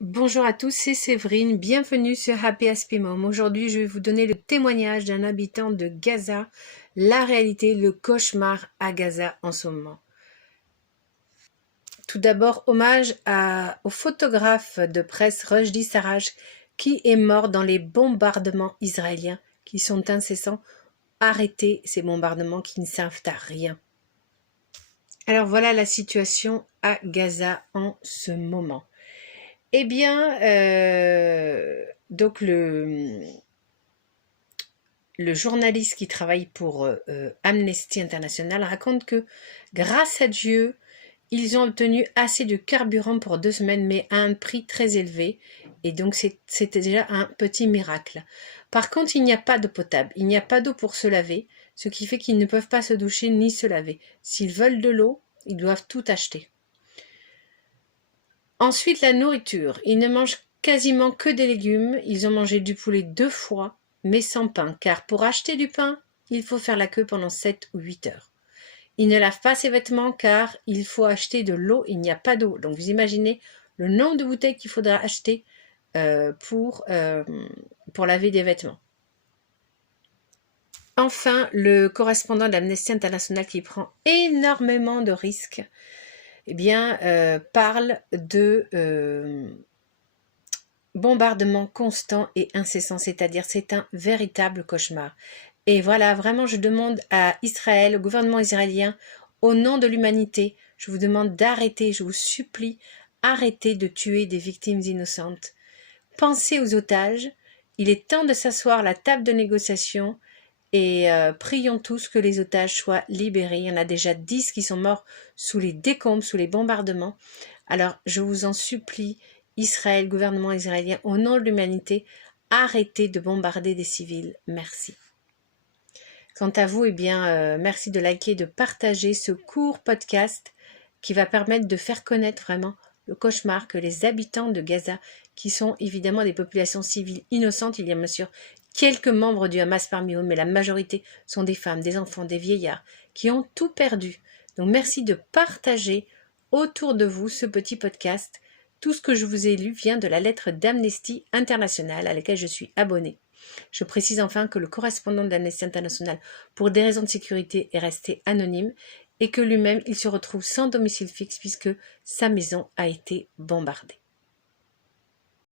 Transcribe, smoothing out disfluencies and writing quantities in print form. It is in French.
Bonjour à tous, c'est Séverine, bienvenue sur Happy Happy Mom. Aujourd'hui, je vais vous donner le témoignage d'un habitant de Gaza, la réalité, le cauchemar à Gaza en ce moment. Tout d'abord, hommage au photographe de presse Rushdie Sarraj qui est mort dans les bombardements israéliens qui sont incessants. Arrêtez ces bombardements qui ne servent à rien. Alors voilà la situation à Gaza en ce moment. Eh bien, donc le journaliste qui travaille pour Amnesty International raconte que grâce à Dieu, ils ont obtenu assez de carburant pour 2 semaines, mais à un prix très élevé. Et donc, c'était déjà un petit miracle. Par contre, il n'y a pas d'eau potable, il n'y a pas d'eau pour se laver, ce qui fait qu'ils ne peuvent pas se doucher ni se laver. S'ils veulent de l'eau, ils doivent tout acheter. Ensuite, la nourriture. Ils ne mangent quasiment que des légumes. Ils ont mangé du poulet 2 fois, mais sans pain, car pour acheter du pain, il faut faire la queue pendant 7 ou 8 heures. Ils ne lavent pas ses vêtements car il faut acheter de l'eau, il n'y a pas d'eau. Donc vous imaginez le nombre de bouteilles qu'il faudra acheter pour laver des vêtements. Enfin, le correspondant d'Amnesty International qui prend énormément de risques, parle de bombardements constants et incessants, c'est-à-dire c'est un véritable cauchemar. Et voilà, vraiment, je demande à Israël, au gouvernement israélien, au nom de l'humanité, je vous demande d'arrêter, je vous supplie, arrêtez de tuer des victimes innocentes. Pensez aux otages, il est temps de s'asseoir à la table de négociation et prions tous que les otages soient libérés. Il y en a déjà 10 qui sont morts sous les décombres, sous les bombardements. Alors, je vous en supplie, Israël, gouvernement israélien, au nom de l'humanité, arrêtez de bombarder des civils. Merci. Quant à vous, merci de liker, de partager ce court podcast qui va permettre de faire connaître vraiment le cauchemar que les habitants de Gaza, qui sont évidemment des populations civiles innocentes, il y a bien sûr quelques membres du Hamas parmi eux, mais la majorité sont des femmes, des enfants, des vieillards, qui ont tout perdu. Donc merci de partager autour de vous ce petit podcast. Tout ce que je vous ai lu vient de la lettre d'Amnesty International à laquelle je suis abonnée. Je précise enfin que le correspondant d'Amnesty International, pour des raisons de sécurité, est resté anonyme et que lui-même, il se retrouve sans domicile fixe puisque sa maison a été bombardée.